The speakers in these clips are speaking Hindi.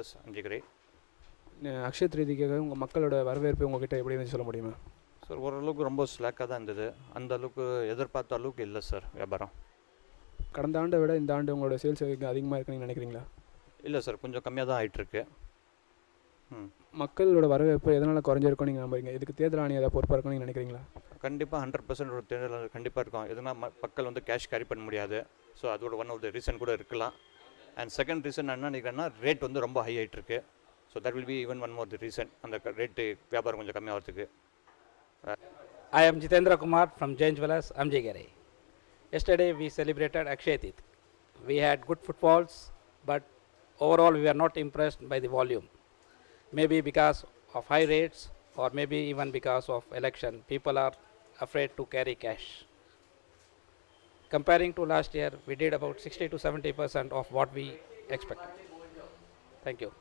ஜுவல்லர்ஸ் அம்ஜிகரை. அக்ஷய திருதிக்காக உங்கள் மக்களோட வரவேற்பு உங்ககிட்ட எப்படி இருந்துச்சு சொல்ல முடியுமா? சார் ஓரளவுக்கு ரொம்ப ஸ்லாக்காக தான் இருந்தது. அந்த அளவுக்கு எதிர்பார்த்த அளவுக்கு இல்லை சார் வியாபாரம். கடந்த ஆண்டை விட இந்த ஆண்டு உங்களோட சேல்ஸ் அதிகமாக இருக்குன்னு நினைக்கிறீங்களா? இல்லை சார், கொஞ்சம் கம்மியாக தான் ஆகிட்டுருக்கு. மக்களோட வரவேற்பு எதனால் குறைஞ்சிருக்கும் நீங்கள் நம்புறீங்க? இதுக்கு தேர்தல் ஆணையம் ஏதாவது பொறுப்பாக இருக்குன்னு நீங்கள் நினைக்கிறீங்களா? கண்டிப்பாக 100% ஒரு தேர்தல் கண்டிப்பாக இருக்கும். எதுனா மக்கள் வந்து கேஷ் கேரி பண்ண முடியாது. ஸோ அதோட ஒன் ஆஃப் த ரீசன் கூட இருக்கலாம். அண்ட் செகண்ட் ரீசன் என்ன நினைக்கிறேன்னா, ரேட் வந்து ரொம்ப ஹை ஆகிட்டுருக்கு. So that will be even one more the reason அந்த ரேட்டு வியாபாரம் கொஞ்சம் கம்மியாகிறதுக்கு. I am Jitendra Kumar from Jain Jewellers, Amjigare. Yesterday we celebrated Akshaya Tritiya. We had good footfalls, but overall we were not impressed by the volume. Maybe because of high rates, or maybe even because of election. People are afraid to carry cash. Comparing to last year, we did about 60 to 70% of what we expected. Thank you.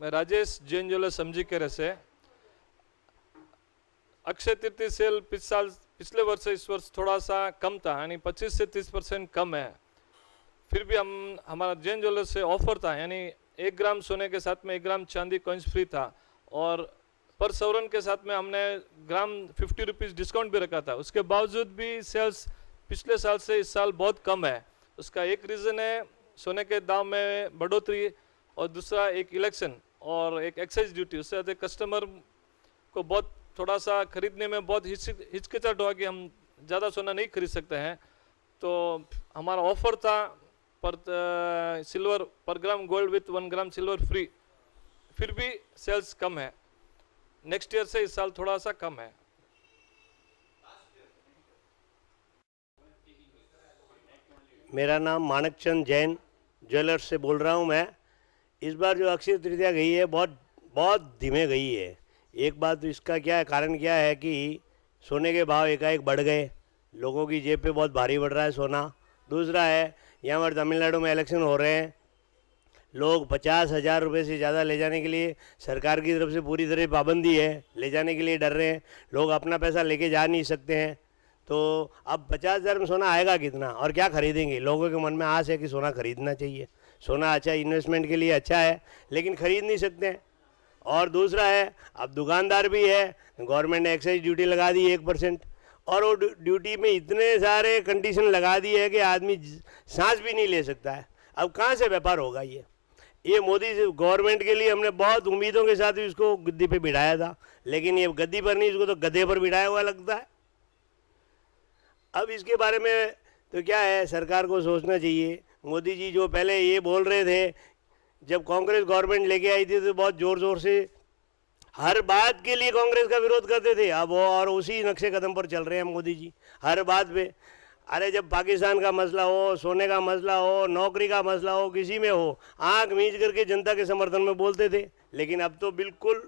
मैं राजेश, जैन ज्वेलर्स अमजीकेरे से. अक्षय तृतीया सेल पिछले वर्ष से इस वर्ष थोड़ा सा कम था, यानी 25 से 30% कम है. फिर भी हमारा जैन ज्वेलर्स से ऑफर था, यानी 1 ग्राम सोने के साथ में 1 ग्राम चांदी कॉइन्स फ्री था, और पर सवरन के साथ में हमने ग्राम 50 रुपीज़ डिस्काउंट भी रखा था. उसके बावजूद भी सेल्स पिछले साल से इस साल बहुत कम है. उसका एक रीज़न है सोने के दाम में बढ़ोतरी, और दूसरा एक इलेक्शन और एक एक्साइज ड्यूटी. उससे अधिक कस्टमर को बहुत थोड़ा सा खरीदने में बहुत हिचकिचाहट हुआ कि हम ज़्यादा सोना नहीं खरीद सकते हैं. तो हमारा ऑफर था पर सिल्वर पर gram gold with 1 gram silver free. फिर भी सेल्स कम है. नेक्स्ट ईयर से इस साल थोड़ा सा कम है. मेरा नाम मानकचंद जैन ज्वेलर्स से बोल रहा हूँ मैं. इस बार जो अक्षय तृतीया गई है बहुत धीमे गई है. एक बात तो इसका क्या है, कारण क्या है कि सोने के भाव एकाएक बढ़ गए, लोगों की जेब पे बहुत भारी पड़ रहा है सोना. दूसरा है, यहाँ पर तमिलनाडु में इलेक्शन हो रहे हैं, लोग 50,000 रुपये से ज़्यादा ले जाने के लिए सरकार की तरफ से पूरी तरह पाबंदी है, ले जाने के लिए डर रहे हैं लोग, अपना पैसा लेके जा नहीं सकते हैं. तो अब 50,000 में सोना आएगा कितना और क्या खरीदेंगे? लोगों के मन में आस है कि सोना खरीदना चाहिए, सोना अच्छा इन्वेस्टमेंट के लिए अच्छा है, लेकिन खरीद नहीं सकते हैं. और दूसरा है, अब दुकानदार भी है, गवर्नमेंट ने एक्साइज ड्यूटी लगा दी 1%, और वो ड्यूटी में इतने सारे कंडीशन लगा दिए है कि आदमी सांस भी नहीं ले सकता है. अब कहाँ से व्यापार होगा? ये मोदी गवर्नमेंट के लिए हमने बहुत उम्मीदों के साथ इसको गद्दी पे बिठाया था, लेकिन ये गद्दी पर नहीं, इसको तो गधे पर बिठाया हुआ लगता है. अब इसके बारे में तो क्या है, सरकार को सोचना चाहिए. मोदी जी जो पहले ये बोल रहे थे, जब कांग्रेस गवर्नमेंट लेके आई थी तो बहुत ज़ोर ज़ोर से हर बात के लिए कांग्रेस का विरोध करते थे. अब वो और उसी नक्शे कदम पर चल रहे हैं मोदी जी हर बात पे. अरे जब पाकिस्तान का मसला हो, सोने का मसला हो, नौकरी का मसला हो, किसी में हो, आंख मींच करके जनता के समर्थन में बोलते थे. लेकिन अब तो बिल्कुल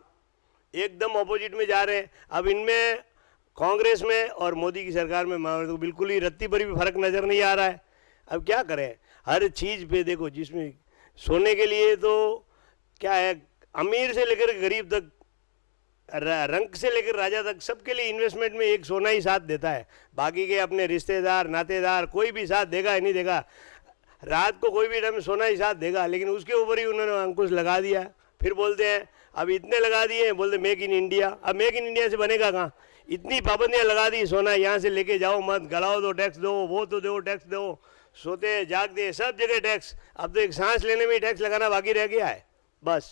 एकदम ऑपोजिट में जा रहे हैं. अब इनमें कांग्रेस में और मोदी की सरकार में तो बिल्कुल ही रत्ती भर भी फर्क नज़र नहीं आ रहा है. अब क्या करें? हर चीज़ पे देखो, जिसमें सोने के लिए तो क्या है, अमीर से लेकर गरीब तक, रंक से लेकर राजा तक, सबके लिए इन्वेस्टमेंट में एक सोना ही साथ देता है. बाकी के अपने रिश्तेदार नातेदार कोई भी साथ देगा ही नहीं देगा. रात को कोई भी टाइम सोना ही साथ देगा, लेकिन उसके ऊपर ही उन्होंने अंकुश लगा दिया. फिर बोलते हैं अब इतने लगा दिए, बोलते मेक इन इंडिया. अब मेक इन इंडिया से बनेगा कहाँ? इतनी पाबंदियाँ लगा दी, सोना यहाँ से लेके जाओ मत, गलाओ तो टैक्स दो, वो तो दो टैक्स दो, सोते जागते सब जगह टैक्स. अब तो एक सांस लेने में ही टैक्स लगाना बाकी रह गया है बस.